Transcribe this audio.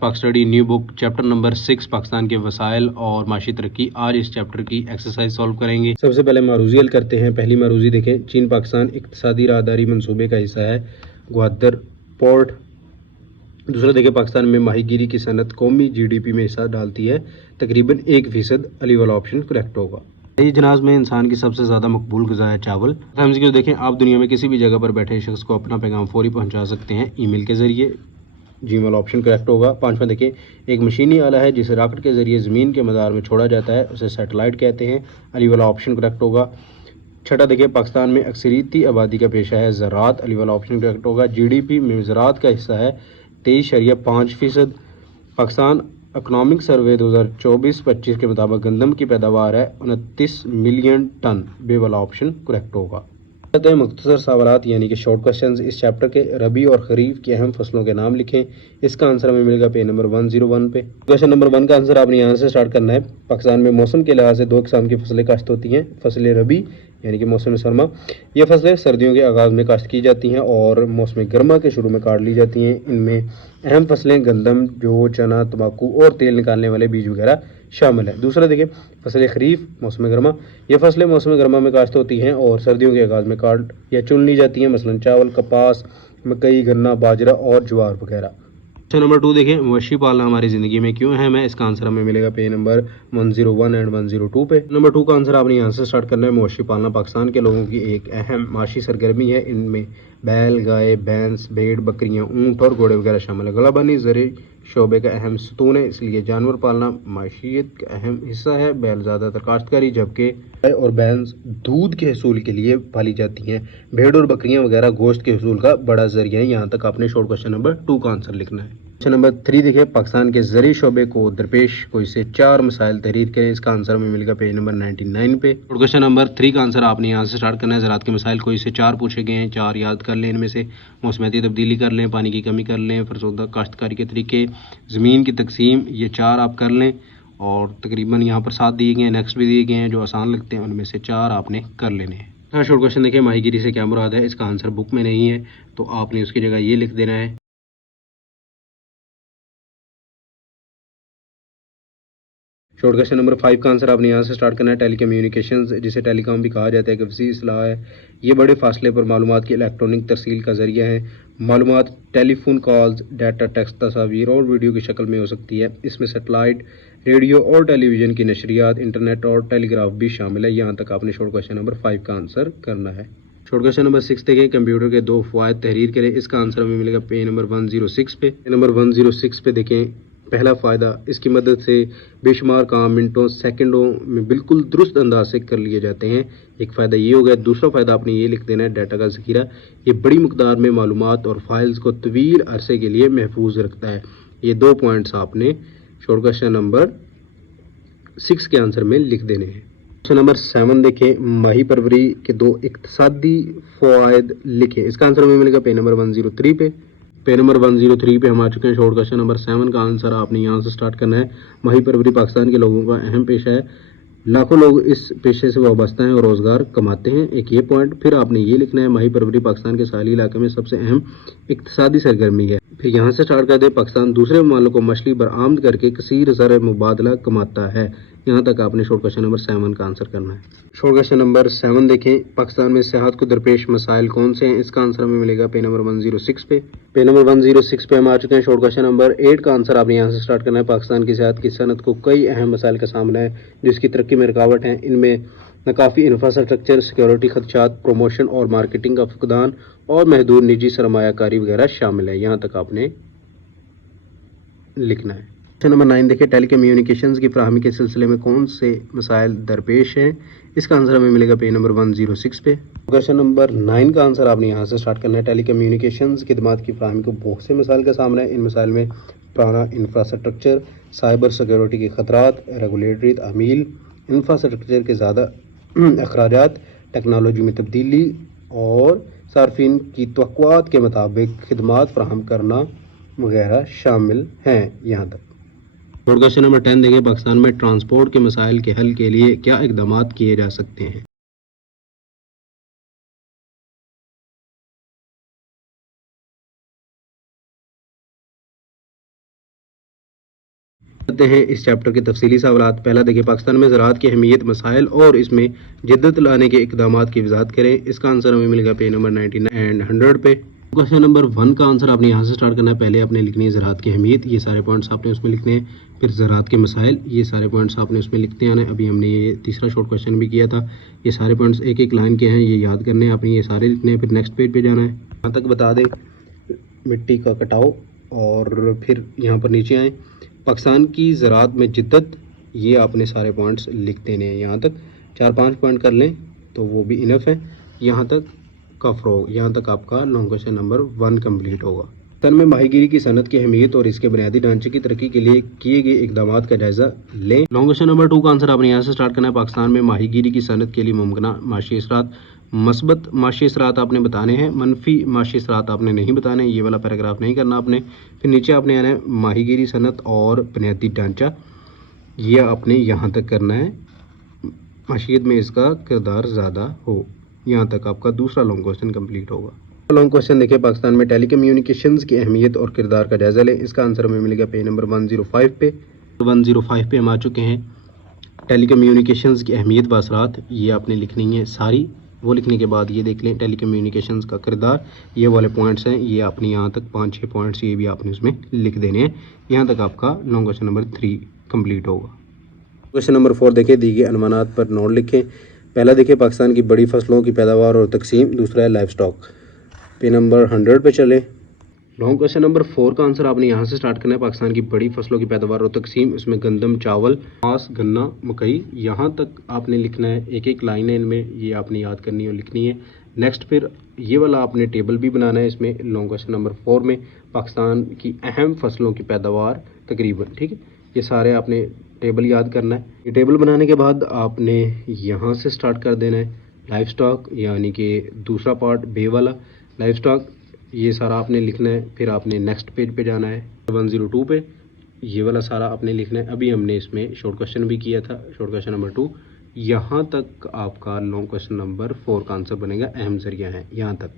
पाक study new book chapter number 6 Pakistan के वसाइल और माशी तरक्की। आज इस चैप्टर की एक्सरसाइज सॉल्व करेंगे। सबसे पहले मारूजी हल करते हैं। पहली मारूजी देखें, चीन पाकिस्तान इक्तिसादी राहदारी मंसूबे का हिस्सा है, ग्वादर पोर्ट। दूसरा देखें, पाकिस्तान में माहीगीरी की सनत कौमी GDP में हिस्सा डालती है तकरीबन 1%। अली वाला ऑप्शन करेक्ट होगा। ये जनाज में इंसान की सबसे ज़्यादा मकबूल ग़िज़ा है चावल। हमसे देखें, आप दुनिया में किसी भी जगह पर बैठे शख्स को अपना पैगाम फौरी पहुंचा सकते हैं ईमेल के ज़रिए। जी वाला ऑप्शन करेक्ट होगा। पांचवा देखें, एक मशीनी आला है जिसे रॉकेट के ज़रिए ज़मीन के मदार में छोड़ा जाता है, उसे सैटेलाइट कहते हैं। अली वाला ऑप्शन करेक्ट होगा। छठा देखें, पाकिस्तान में अक्सरियती आबादी का पेशा है ज़राअत। अली वाला ऑप्शन करेक्ट होगा। GDP में ज़राअत का हिस्सा है 23.5%। पाकिस्तान इकनॉमिक सर्वे 2024-25 के मुताबिक गंदम की पैदावार है 29 मिलियन टन। बे वाला ऑप्शन करेक्ट होगा। मुख्तसर सवालात यानी कि शॉर्ट क्वेश्चंस। इस चैप्टर के रबी और खरीफ की अहम फसलों के नाम लिखें। इसका आंसर हमें मिलेगा पेज नंबर 101 पे। क्वेश्चन नंबर 1 का आंसर आपने यहाँ से स्टार्ट करना है। पाकिस्तान में मौसम के लिहाज से 2 किस्म की फसलें काश्त होती हैं। फसल रबी यानी कि मौसम सरमा, ये फसलें सर्दियों के आगाज़ में काश्त की जाती हैं और मौसम गर्मा के शुरू में काट ली जाती हैं। इनमें अहम फसलें गंदम, जौ, चना, तंबाकू और तेल निकालने वाले बीज वगैरह शामिल है। दूसरा देखिए, फसल खरीफ मौसम गर्मा, ये फसलें मौसम गर्मा में काश्त होती हैं और सर्दियों के आगाज़ में काट या चुन ली जाती हैं, मसलन चावल, कपास, मकई, गन्ना, बाजरा और ज्वार वगैरह। क्वेश्चन नंबर 2 देखें, मवेशी पालना हमारी ज़िंदगी में क्यों अहम है। इसका आंसर हमें मिलेगा पेज नंबर 101 एंड 102 पे। नंबर 2 का आंसर आपने यहाँ से स्टार्ट करना है। मवेशी पालना पाकिस्तान के लोगों की एक अहम माशी सरगर्मी है। इनमें बैल, गाय, भैंस, भेड़, बकरियाँ, ऊँट और घोड़े वगैरह शामिल है। गलाबानी ज़रिए शोबे का अहम सतून है, इसलिए जानवर पालना माशियत का अहम हिस्सा है। बैल ज़्यादातर काश्तकारी, जबकि गाय और भैंस दूध के हसूल के लिए पाली जाती हैं। भेड़ और बकरियां वगैरह गोश्त के हसूल का बड़ा जरिया है। यहाँ तक आपने शॉर्ट क्वेश्चन नंबर 2 का आंसर लिखना है। क्वेश्चन नंबर 3 देखिए, पाकिस्तान के ज़री शोबे को दरपेश कोई से 4 मसाइल तहरीर करें। इसका आंसर हमें मिलेगा पेज नंबर 99 पे। और क्वेश्चन नंबर 3 का आंसर आपने यहाँ से स्टार्ट करना है। ज़राअत के मसाइल कोई से 4 पूछे गए हैं, 4 याद कर लें। इनमें से मौसमियाती तब्दीली कर लें, पानी की कमी कर लें, फरसोदा काश्तकारी के तरीके, ज़मीन की तकसीम, ये 4 आप कर लें। और तकरीबन यहाँ पर 7 दिए गए हैं, नेक्स्ट भी दिए गए हैं, जो आसान लगते हैं उनमें से 4 आपने कर लेने हैं। हाँ, शॉर्ट क्वेश्चन देखिए, माहीगीरी से क्या मुराद है। इसका आंसर बुक में नहीं है, तो आपने उसकी जगह ये लिख देना है। शॉर्ट क्वेश्चन नंबर 5 का आंसर आपने यहाँ से स्टार्ट करना है। टेलीकम्युनिकेशंस, जिसे टेलीकॉम भी कहा जाता है, एक वसी इस्लाह है। ये बड़े फासले पर मालूमात की इलेक्ट्रॉनिक तरसील का जरिया है। मालूमात टेलीफोन कॉल्स, डाटा, टेक्स्ट, तस्वीर और वीडियो की शक्ल में हो सकती है। इसमें सेटेलाइट, रेडियो और टेलीविज़न की नशरियात, इंटरनेट और टेलीग्राफ भी शामिल है। यहाँ तक आपने शॉर्ट क्वेश्चन नंबर 5 का आंसर करना है। शॉर्ट क्वेश्चन नंबर 6 देखें, कंप्यूटर के 2 फ़वाइद तहरीर करें। इसका आंसर हमें मिलेगा पेज नंबर 106 पे। नंबर 106 पे देखें, पहला फ़ायदा, इसकी मदद से बेशुमार काम मिनटों सेकंडों में बिल्कुल दुरुस्त अंदाज से कर लिए जाते हैं। एक फ़ायदा ये हो गया। दूसरा फ़ायदा आपने ये लिख देना है, डाटा का ज़ख़ीरा, ये बड़ी मकदार में मालूमात और फाइल्स को तवील अरसे के लिए महफूज रखता है। ये 2 पॉइंट्स आपने शॉर्ट क्वेश्चन नंबर 6 के आंसर में लिख देने हैं। क्वेश्चन नंबर 7 देखें, माही परवरी के 2 इक्तिसादी फ़वाइद लिखें। इसका आंसर हमें मिलेगा पेज नंबर 103 पे। पेज नंबर 103 पे हम आ चुके हैं। शॉर्ट क्वेश्चन नंबर 7 का आंसर आपने यहाँ से स्टार्ट करना है। माही परवरी पाकिस्तान के लोगों का अहम पेशा है। लाखों लोग इस पेशे से वाबस्ता हैं और रोज़गार कमाते हैं। एक ये पॉइंट। फिर आपने ये लिखना है, माही परवरी पाकिस्तान के साहली इलाके में सबसे अहम इक्तिसादी सरगर्मी है। फिर यहाँ से स्टार्ट कर दे, पाकिस्तान दूसरे ममालिक को मछली बरामद करके कसीर ज़र मुबादला कमाता है। यहाँ तक आपने शॉर्ट क्वेश्चन नंबर 7 का आंसर करना है। शॉर्ट क्वेश्चन नंबर 7 देखें, पाकिस्तान में सेहत को दरपेश मसाइल कौन से हैं। इसका आंसर हमें मिलेगा पेज नंबर 106 पे। पेज नंबर 106 पे हम आ चुके हैं। शॉर्ट क्वेश्चन नंबर 8 का आंसर आपने यहाँ से स्टार्ट करना है। पाकिस्तान की सेहत की सनत को कई अहम मसाइल का सामना है जिसकी तरक्की में रुकावट है। इनमें नाकाफ़ी इंफ्रास्ट्रक्चर, सिक्योरिटी खदशात, प्रमोशन और मार्केटिंग का फुकदान और महदूद निजी सरमायाकारी वगैरह शामिल है। यहाँ तक आपने लिखना है। क्वेश्चन नंबर 9 देखिए, टेलीकम्युनिकेशंस की फराहमी के सिलसिले में कौन से मसाइल दरपेश हैं। इसका आंसर हमें मिलेगा पेज नंबर 106 पे। क्वेश्चन नंबर 9 का आंसर आपने यहाँ से स्टार्ट करना है। टेलीकम्युनिकेशंस खिदमात की फराहमी को बहुत से मसाइल का सामना है। इन मसाइल में पुराना इंफ्रास्ट्रक्चर, साइबर सिक्योरिटी के खतरात, रेगुलेटरी तामील, इंफ्रास्ट्रक्चर के ज़्यादा अखराजात, टेक्नोलॉजी में तब्दीली और सार्फिन की तवक्कुआत के मुताबिक खिदमात फराहम करना वगैरह शामिल हैं। यहाँ तक। क्वेश्चन नंबर 10 देखें, पाकिस्तान में ट्रांसपोर्ट के मसाइल के हल के लिए क्या इक़दाम किए जा सकते हैं। करते हैं इस चैप्टर के तफसीली सवालात। पहला देखिए, पाकिस्तान में ज़राअत की अहमियत, मसाइल और इसमें जिद्दत लाने के इक़दामात की वज़ाहत करें। इसका आंसर हमें मिलेगा पेज नंबर 99 एंड 100 पे। क्वेश्चन नंबर 1 का आंसर आपने यहाँ से स्टार्ट करना है। पहले आपने लिखनी है ज़राअत की अहमियत, ये सारे पॉइंट्स आपने उसमें लिखने हैं। फिर ज़राअत के मसाइल, ये सारे पॉइंट्स आपने उसमें लिखते आना है। अभी हमने ये तीसरा शॉर्ट क्वेश्चन भी किया था। ये सारे पॉइंट्स एक एक लाइन के हैं, ये याद करने हैं आपने, ये सारे लिखने हैं। फिर नेक्स्ट पेज पे जाना है। यहाँ तक बता दें मिट्टी का कटाव, और फिर यहाँ पर नीचे आए पाकिस्तान की ज़राअत में जिद्दत, ये आपने सारे पॉइंट्स लिख देने हैं। यहाँ तक 4-5 पॉइंट कर लें तो वो भी इनफ है। यहाँ तक का फ़रोग, यहाँ तक आपका लॉन्ग क्वेश्चन नंबर 1 कंप्लीट होगा। पाकिस्तान में माहीगीरी की सनत की अहमियत और इसके बुनियादी ढांचे की तरक्की के लिए किए गए इकदामात का जायज़ा लें। लॉन्ग क्वेश्चन नंबर 2 का आंसर आपने यहाँ से स्टार्ट करना है। पाकिस्तान में माहीगीरी की सनत के लिए मुमकिन माशी असरात, मस्बत माशी असरात आपने बताने हैं, मनफी माशी असरात आपने नहीं बताने, ये वाला पैराग्राफ नहीं करना आपने। फिर नीचे आपने आना है माहीगीरी सनत और बुनियादी ढांचा, ये आपने यहाँ तक करना है। माशियत में इसका किरदार ज़्यादा हो, यहाँ तक आपका दूसरा लॉन्ग क्वेश्चन कंप्लीट होगा। लॉन्ग क्वेश्चन देखिए, पाकिस्तान में टेलीकम्युनिकेशंस की अहमियत और किरदार का जायज़ा लें। इसका आंसर हमें मिलेगा पेज नंबर 105 पे। 105 पे हम आ चुके हैं। टेलीकम्युनिकेशंस की अहमियत व असरात, ये आपने लिखनी है सारी। वो लिखने के बाद ये देख लें टेलीकम्युनिकेशंस का किरदार, ये वाले पॉइंट्स हैं, ये आपने यहाँ तक 5-6 पॉइंट्स ये भी आपने उसमें लिख देने हैं। यहाँ तक आपका लॉन्ग क्वेश्चन नंबर 3 कंप्लीट होगा। क्वेश्चन नंबर 4 देखें, दी गई अनुमानात पर नोट लिखें। पहला देखिए, पाकिस्तान की बड़ी फसलों की पैदावार और तकसीम। दूसरा है लाइफ स्टॉक। पे नंबर 100 पे चले। लॉन्ग क्वेश्चन नंबर 4 का आंसर आपने यहाँ से स्टार्ट करना है। पाकिस्तान की बड़ी फसलों की पैदावार और तकसीम, इसमें गंदम, चावल, घास, गन्ना, मकई, यहाँ तक आपने लिखना है। एक एक लाइन है इनमें, ये आपने याद करनी और लिखनी है। नेक्स्ट फिर ये वाला आपने टेबल भी बनाना है इसमें। लॉन्ग क्वेश्चन नंबर 4 में पाकिस्तान की अहम फसलों की पैदावार तकरीबन, ठीक है, ये सारे आपने टेबल याद करना है। ये टेबल बनाने के बाद आपने यहाँ से स्टार्ट कर देना है लाइफ स्टॉक, यानी कि दूसरा पार्ट बे वाला लाइफ स्टॉक, ये सारा आपने लिखना है। फिर आपने नेक्स्ट पेज पे जाना है 102 पे, ये वाला सारा आपने लिखना है। अभी हमने इसमें शॉर्ट क्वेश्चन भी किया था, शॉर्ट क्वेश्चन नंबर 2। यहाँ तक आपका लॉन्ग क्वेश्चन नंबर 4 का आंसर बनेगा। अहम जरिया है यहाँ तक।